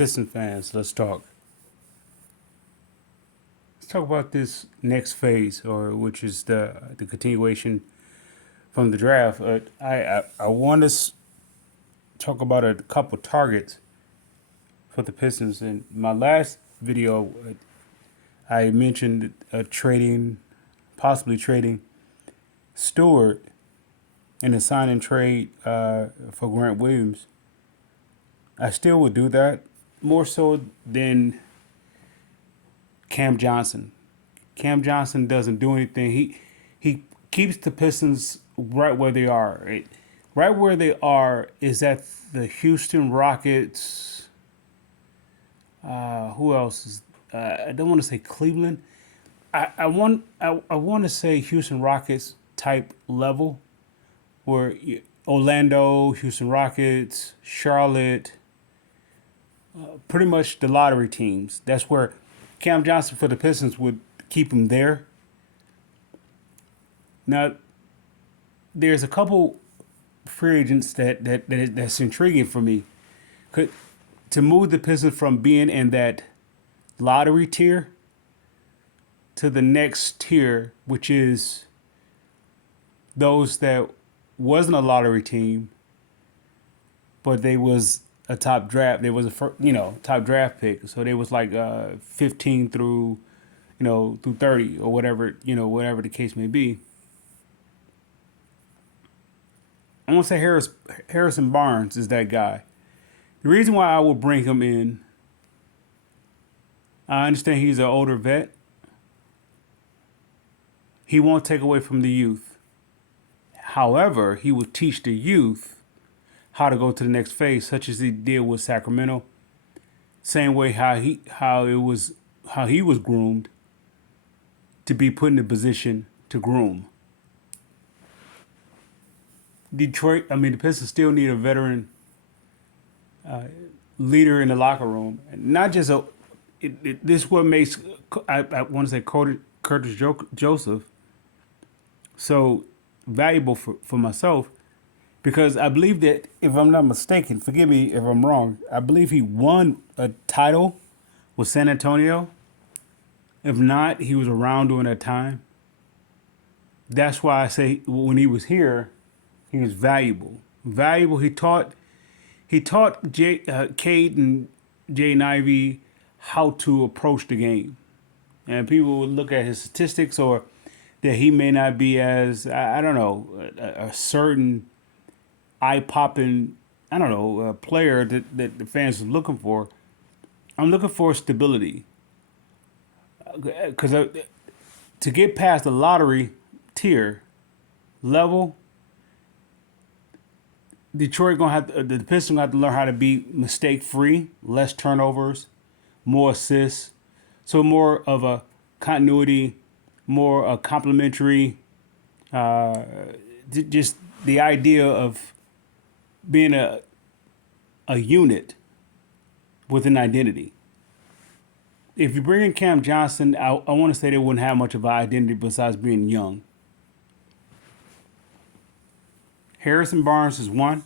Piston fans, let's talk. Let's talk about this next phase, or which is the continuation from the draft. I want to talk about a couple targets for the Pistons. In my last video, I mentioned possibly trading Stewart in a sign and trade for Grant Williams. I still would do that more so than Cam Johnson. Cam Johnson doesn't do anything. He keeps the Pistons right where they are. Right where they are is at the Houston Rockets. Who else is? I don't want to say Cleveland. I want to say Houston Rockets type level, where Orlando, Houston Rockets, Charlotte, pretty much the lottery teams. That's where Cam Johnson for the Pistons would keep him there. Now, there's a couple free agents that's intriguing for me. To move the Pistons from being in that lottery tier to the next tier, which is those that wasn't a lottery team, but they was a top draft. They was top draft pick. So they was like 15 through, through 30 or whatever, whatever the case may be. I want to say Harrison Barnes is that guy. The reason why I will bring him in, I understand he's an older vet. He won't take away from the youth. However, he will teach the youth how to go to the next phase, such as he did with Sacramento. Same way how he was groomed to be put in a position to groom. The Pistons still need a veteran leader in the locker room, and not just this is what makes I want to say Curtis Joseph so valuable for myself, because I believe that, if I'm not mistaken, forgive me if I'm wrong, I believe he won a title with San Antonio. If not, he was around during that time. That's why I say when he was here, he was valuable. Valuable. He taught Cade and Jaden Ivey how to approach the game, and people would look at his statistics, or that he may not be as I don't know, a certain eye popping player that the fans are looking for. I'm looking for stability, because to get past the lottery tier level, Detroit the Pistons gonna have to learn how to be mistake free, less turnovers, more assists, so more of a continuity, more a complementary. Just the idea of being a unit with an identity. If you bring in Cam Johnson, I want to say they wouldn't have much of an identity besides being young. Harrison Barnes is one,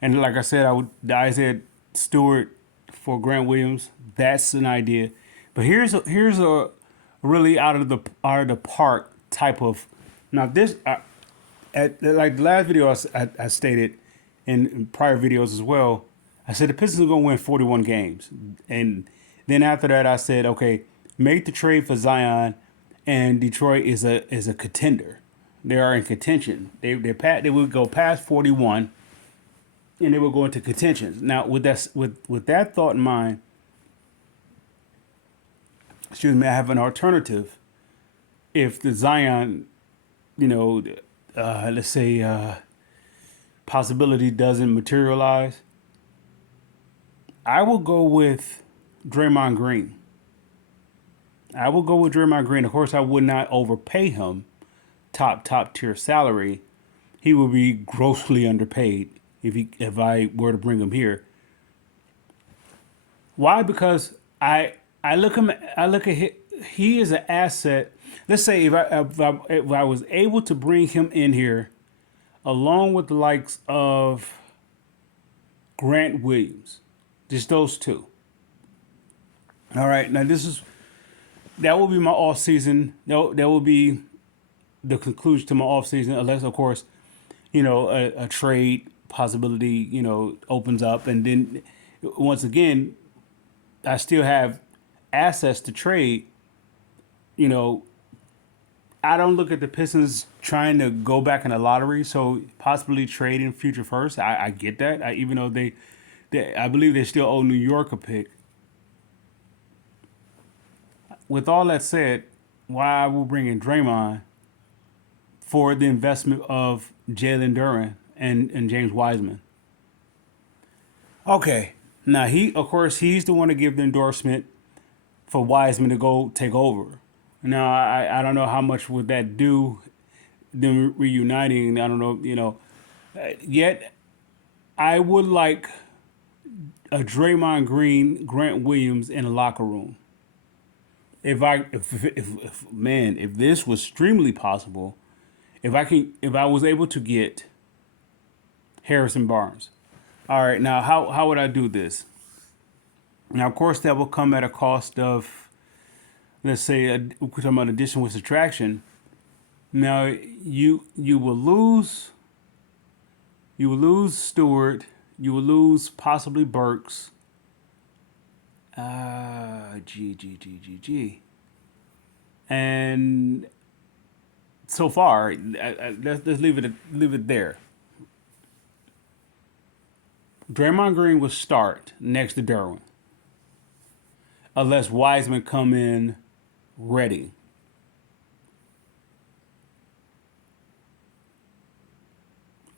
and like I said, the Isaiah Stewart for Grant Williams. That's an idea, but here's a really out of the park type of. Now this, like the last video I stated, in prior videos as well, I said the Pistons are gonna win 41 games, and then after that I said, okay, make the trade for Zion, and Detroit is a contender. They are in contention. They would go past 41, and they will go into contention. Now, with that thought in mind, excuse me, I have an alternative. If the Zion, let's say possibility doesn't materialize, I will go with Draymond Green. Of course, I would not overpay him top tier salary. He would be grossly underpaid if I were to bring him here. Why? Because I look at he is an asset. Let's say if I was able to bring him in here, along with the likes of Grant Williams, Just those two. All right. Now that will be my off season. That will be the conclusion to my off season, unless of course, a trade possibility, opens up, and then once again, I still have assets to trade. You know, I don't look at the Pistons trying to go back in the lottery, so possibly trading future first. I get that. Even though I believe they still owe New York a pick. With all that said, why I will bring in Draymond for the investment of Jalen Duran and James Wiseman. Okay, now of course, he's the one to give the endorsement for Wiseman to go take over. Now I don't know how much would that do them reuniting. I don't know, yet I would like a Draymond Green, Grant Williams in the locker room. If man, if this was extremely possible, if I was able to get Harrison Barnes. All right, now how would I do this? Now, of course, that will come at a cost of, let's say, we're talking about addition with subtraction. Now, you will lose Stewart, you will lose possibly Burks. G. And so far, let's leave it there. Draymond Green will start next to Derwin, unless Wiseman come in ready.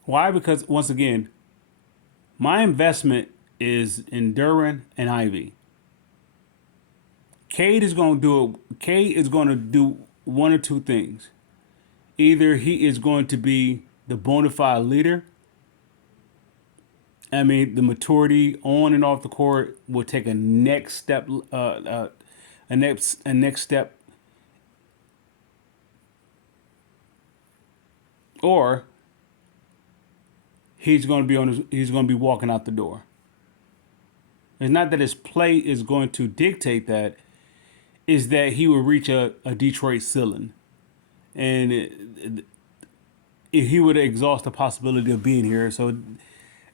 Why? Because once again, my investment is in Duran and Ivy. Cade is going to do it. Cade is going to do one or two things. Either he is going to be the bona fide leader. I mean, the maturity on and off the court will take a next step, a next step, or he's going to be walking out the door. It's not that his play is going to dictate that; is that he will reach a Detroit ceiling, and he would exhaust the possibility of being here. So,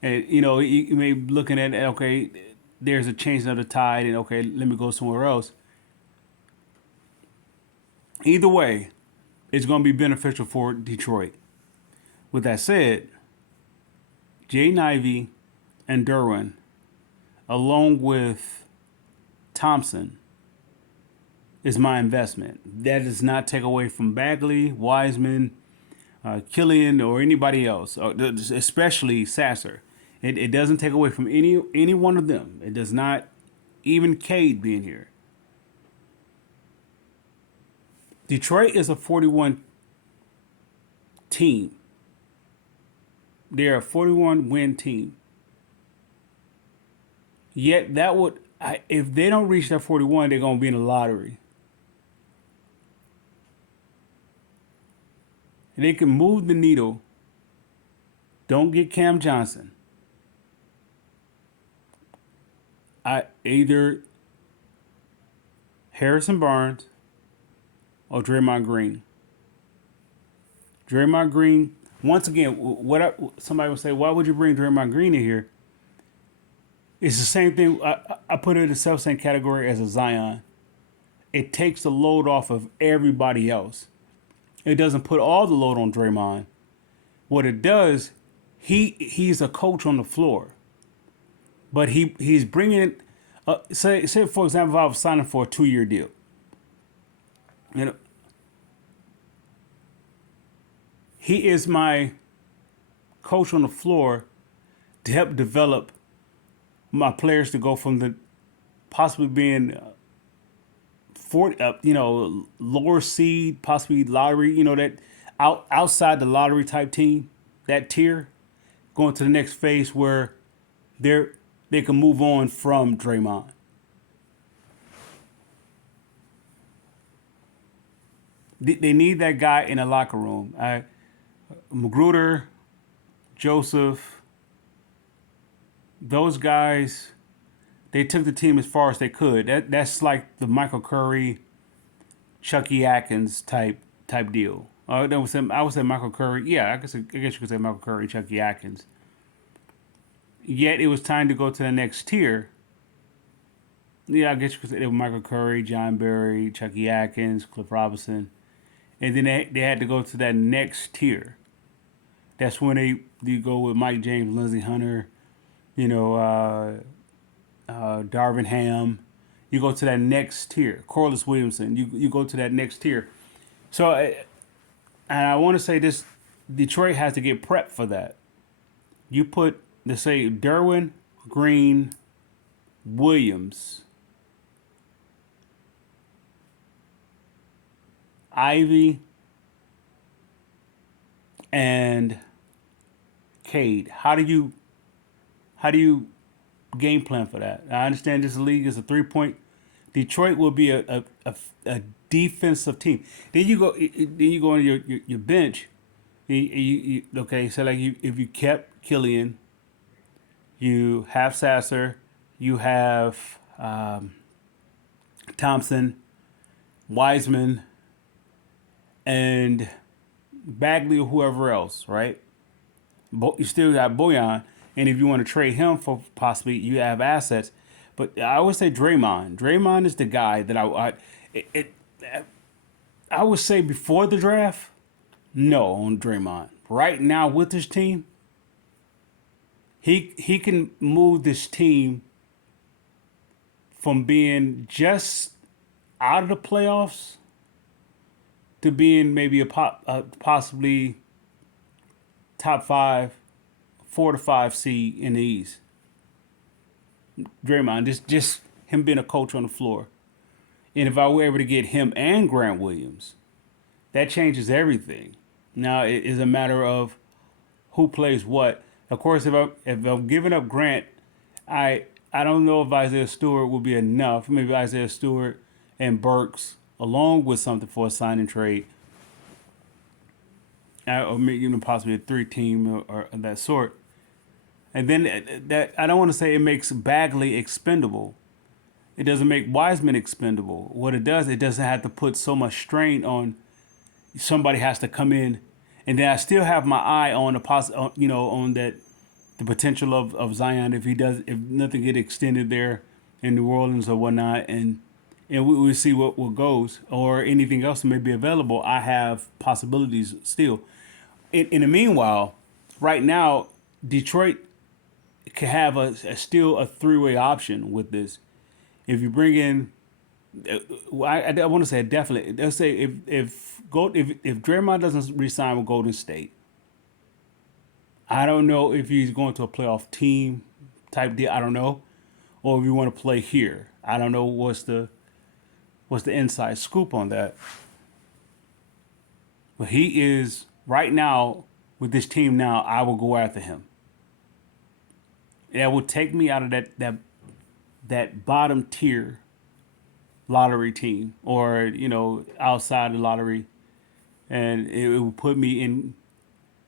and you may be looking at, okay, there's a changing of the tide, and okay, let me go somewhere else. Either way, it's going to be beneficial for Detroit. With that said, Jaden Ivey and Derwin, along with Thompson, is my investment. That does not take away from Bagley, Wiseman, Killian, or anybody else, especially Sasser. It doesn't take away from any one of them. It does not, even Cade being here. Detroit is a 41 team. They're a 41 win team. Yet if they don't reach that 41, they're going to be in the lottery. And they can move the needle. Don't get Cam Johnson. Either Harrison Barnes or Draymond Green. Draymond Green, once again, somebody would say, why would you bring Draymond Green in here? It's the same thing. I put it in the self-same category as a Zion. It takes the load off of everybody else. It doesn't put all the load on Draymond. What it does, he's a coach on the floor, but he's bringing. Say for example, if I was signing for a 2-year deal, he is my coach on the floor to help develop my players to go from the possibly being lower seed, possibly lottery, that outside the lottery type team, that tier, going to the next phase where they can move on from Draymond. They need that guy in the locker room. Magruder, Joseph, those guys, they took the team as far as they could. That's like the Michael Curry, Chucky Atkins type deal. I would say Michael Curry. Yeah, I guess you could say Michael Curry, Chucky Atkins. Yet it was time to go to the next tier. Yeah, I guess you could say it was Michael Curry, John Barry, Chucky Atkins, Cliff Robinson, and then they had to go to that next tier. That's when they go with Mike James, Lindsey Hunter, you know, Darvin Ham. You go to that next tier. Corliss Williamson. You go to that next tier. So, and I want to say this: Detroit has to get prepped for that. You put, let's say, Derwin, Green, Williams, Ivy, and Cade. How do you game plan for that? I understand this league is a 3 point. Detroit will be a defensive team. Then you go on your bench. Okay, so like if you kept Killian, you have Sasser, you have Thompson, Wiseman, and Bagley or whoever else, right? You still got Boyan, and if you want to trade him for possibly, you have assets. But I would say Draymond. Draymond is the guy that it, I would say before the draft, no on Draymond. Right now with this team, he can move this team from being just out of the playoffs to being maybe possibly top five, 4 to 5 seed in the East. Draymond, just him being a coach on the floor. And if I were able to get him and Grant Williams, that changes everything. Now it is a matter of who plays what. Of course, if I'm giving up Grant, I don't know if Isaiah Stewart will be enough. Maybe Isaiah Stewart and Burks along with something for a signing trade, or maybe even possibly a 3 team or that sort. And then that I don't want to say it makes Bagley expendable. It doesn't make Wiseman expendable. What it does, it doesn't have to put so much strain on somebody has to come in, and then I still have my eye on on that the potential of Zion if nothing get extended there in New Orleans or whatnot, and we see what goes or anything else that may be available. I have possibilities still. In the meanwhile, right now, Detroit can have still a 3-way option with this. If you bring in, I want to say definitely. Let's say if Draymond doesn't resign with Golden State, I don't know if he's going to a playoff team type deal. I don't know, or if you want to play here. I don't know what's the inside scoop on that. But he is right now with this team. Now I will go after him. That will take me out of that bottom tier lottery team, or outside the lottery, and it will put me in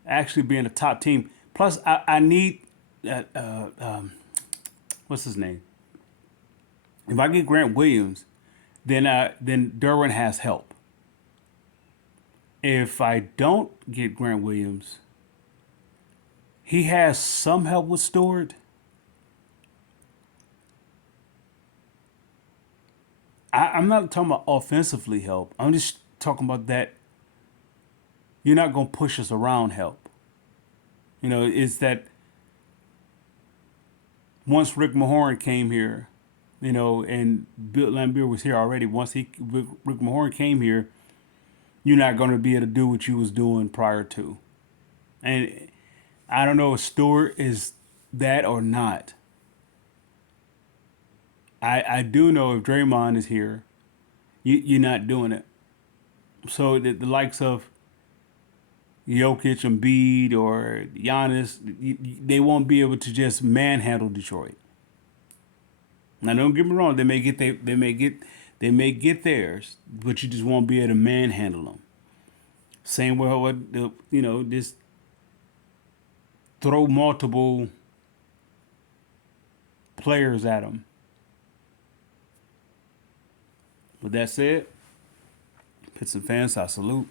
actually being a top team. Plus, I need what's his name? If I get Grant Williams, then Derwin has help. If I don't get Grant Williams, he has some help with Stewart. I'm not talking about offensively help. I'm just talking about that you're not going to push us around help. It's that once Rick Mahorn came here, and Bill Laimbeer was here already. Once Rick Mahorn came here, you're not going to be able to do what you was doing prior to. And I don't know if Stewart is that or not. I do know if Draymond is here, you're not doing it. So the likes of Jokic and Embiid or Giannis, they won't be able to just manhandle Detroit. Now don't get me wrong, they may get theirs, but you just won't be able to manhandle them. Same way with just throw multiple players at them With that said, Pitts and fans, I salute.